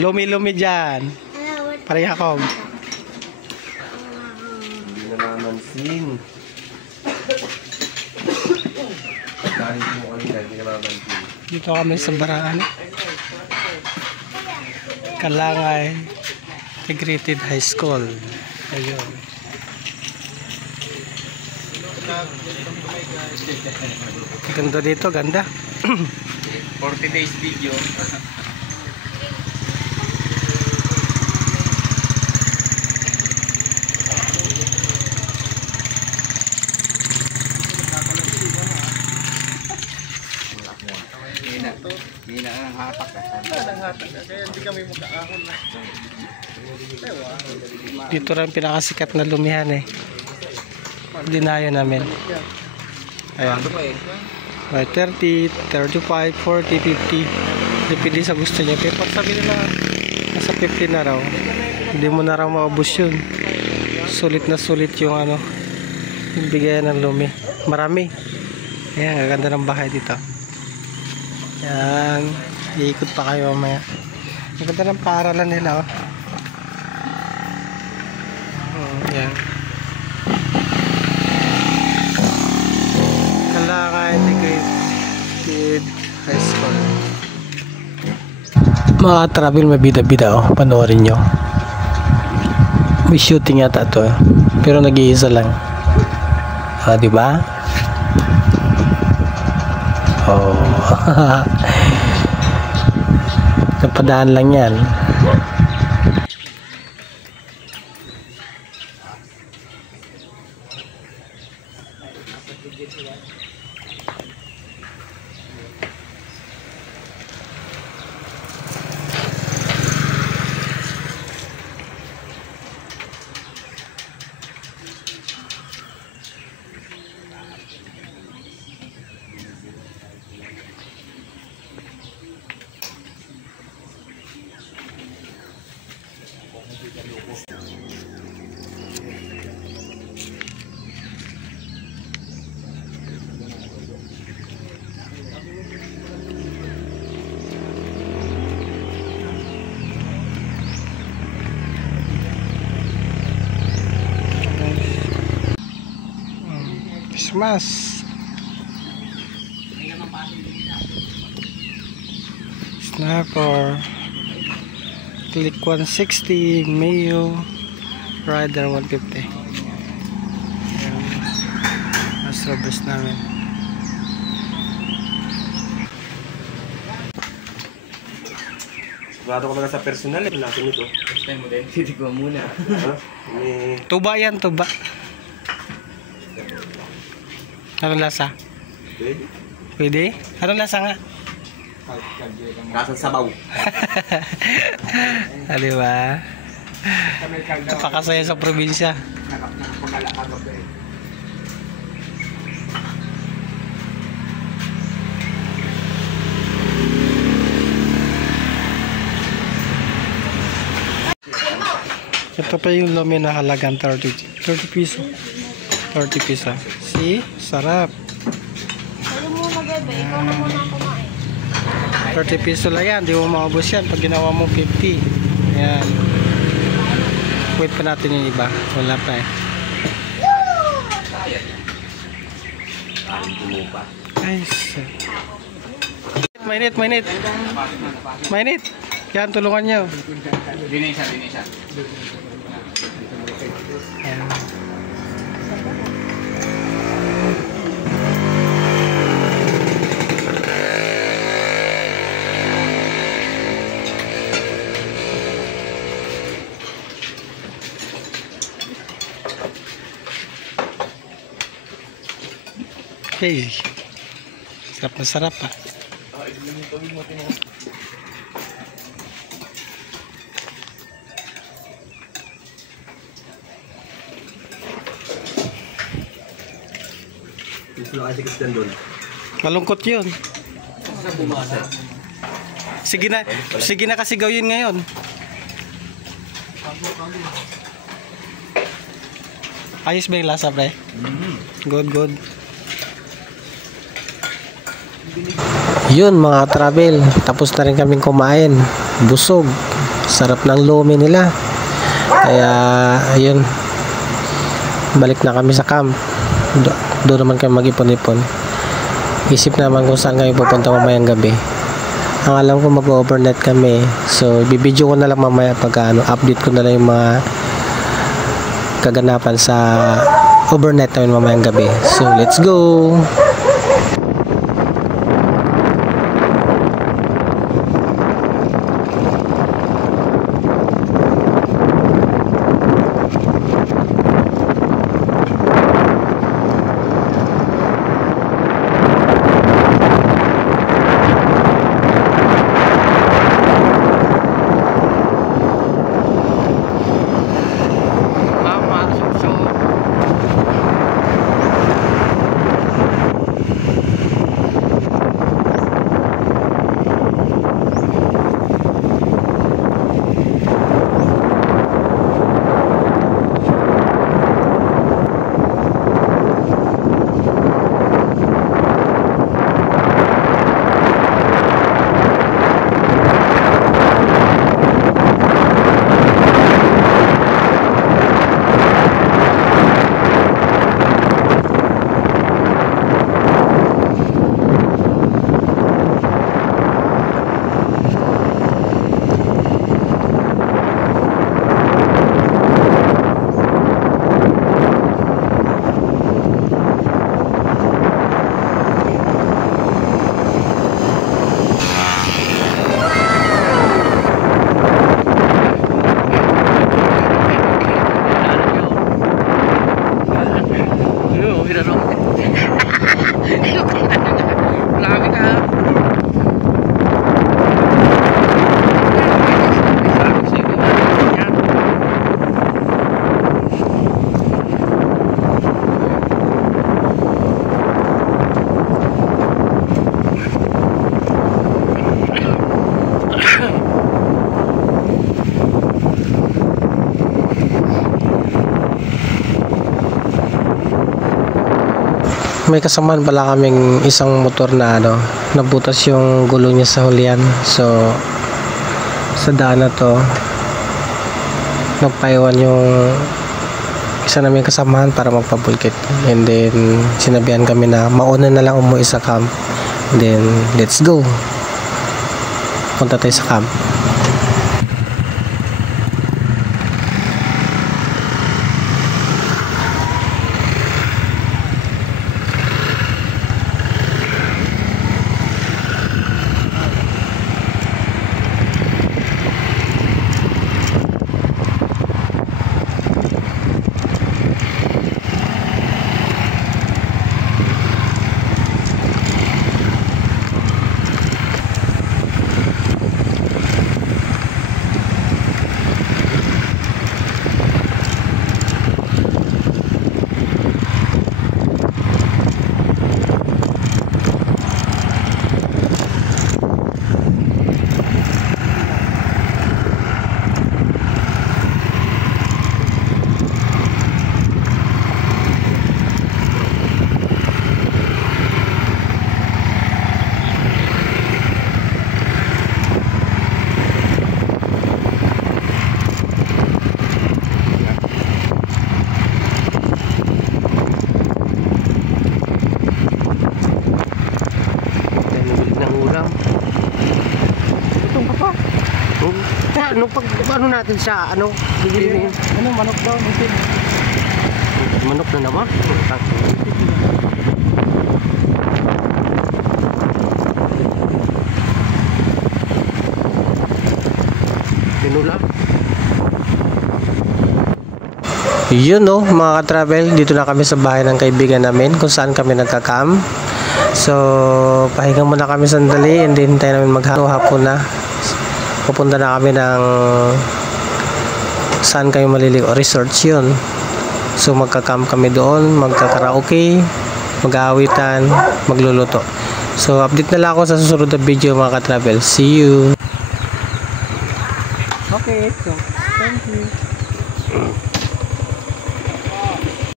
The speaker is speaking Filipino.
Lumi-lumi dyan. Pareha ko. Hindi na namansin. Dahil mo kanina, hindi na namansin. Dito kami sa Baraan. Kalangay Integrated High School. Ayun. Ganda dito, ganda. 40 days video. Hina ang hatak. Kaya hindi kami magkaahon na. Dito rin pinakasikat na lumihan eh. Dinayo namin. Ayan. By 30, 35, 40, 50. Depende sa gusto niya. Pero pag sabi nila nasa 50 na raw, hindi mo na raw maubos yun. Sulit na sulit yung ano, yung bigayan ng lumi. Marami. Ayan, gaganda ng bahay dito. Yan, iikot pa kayo mamaya. Ang ganda ng paaralan nila, oh. Yan. Kalangay Integrated High School. Mga travel, may bida-bida, oh. Panoorin nyo. May shooting yata ito, eh. Pero nag-iisa lang. Ah, diba? Oh. Napadaan lang yan. Christmas. Snapper. Click 160, Mayo Rider 150. Ayan. Service namin. Sigurado ko na sa personal eh. Natin ito. First time mo din. Titig mo muna. Tuba yan, tuba. Anong lasa? Pwede. Pwede? Anong lasa nga? Kasang sabaw. Diba? Napakasaya sa probinsya. Ito pa yung lumi na halagang 30 piso. 30 piso. See? Sarap. Sabi mo na bebe, ikaw na muna ang kumain. 30 piso lang yan. Di mo maubos yan pag ginawa mo 50. Ayan. Wait pa natin yung iba. Wala pa eh. Guys. Mainit, mainit. Mainit. Yan, tulungan nyo. Dinisa. Ayan. Okay. Sarap na sarap, ah. Malungkot yun. Sige na kasi gawin ngayon. Ayos ba yung lasa, pre? Good, good. Yun mga travel, tapos na rin kaming kumain. Busog. Sarap ng lomi nila. Kaya ayun, balik na kami sa camp. Doon naman kami mag-ipon-ipon. Isip naman kung saan kami pupunta mamayang gabi. Ang alam ko mag-overnight kami. So bibidyo ko na lang mamaya pag update ko na lang yung mga kaganapan sa overnight namin mamayang gabi. So let's go. May kasamaan pala kaming isang motor na nabutas yung gulong niya sa hulyan. So sa daan na to, nagpaiwan yung isa namin kasamahan para magpabulkit, and then sinabihan kami na mauna na lang umuwi sa camp. And then let's go, punta tayo sa camp. Ano natin sa bibili manok daw, manok na naman. Pinula. Yun mga ka-travel, dito na kami sa bahay ng kaibigan namin kung saan kami nagka-camp. So pahinga muna kami sandali, and then tayo namin maghapon na. Pupunta na kami ng saan kayo maliligo, resorts yun. So magka-camp kami doon, magka-karaoke, mag-aawitan, magluluto. So update na lang ako sa susunod na video mga ka-travel. See you! Okay, so thank you.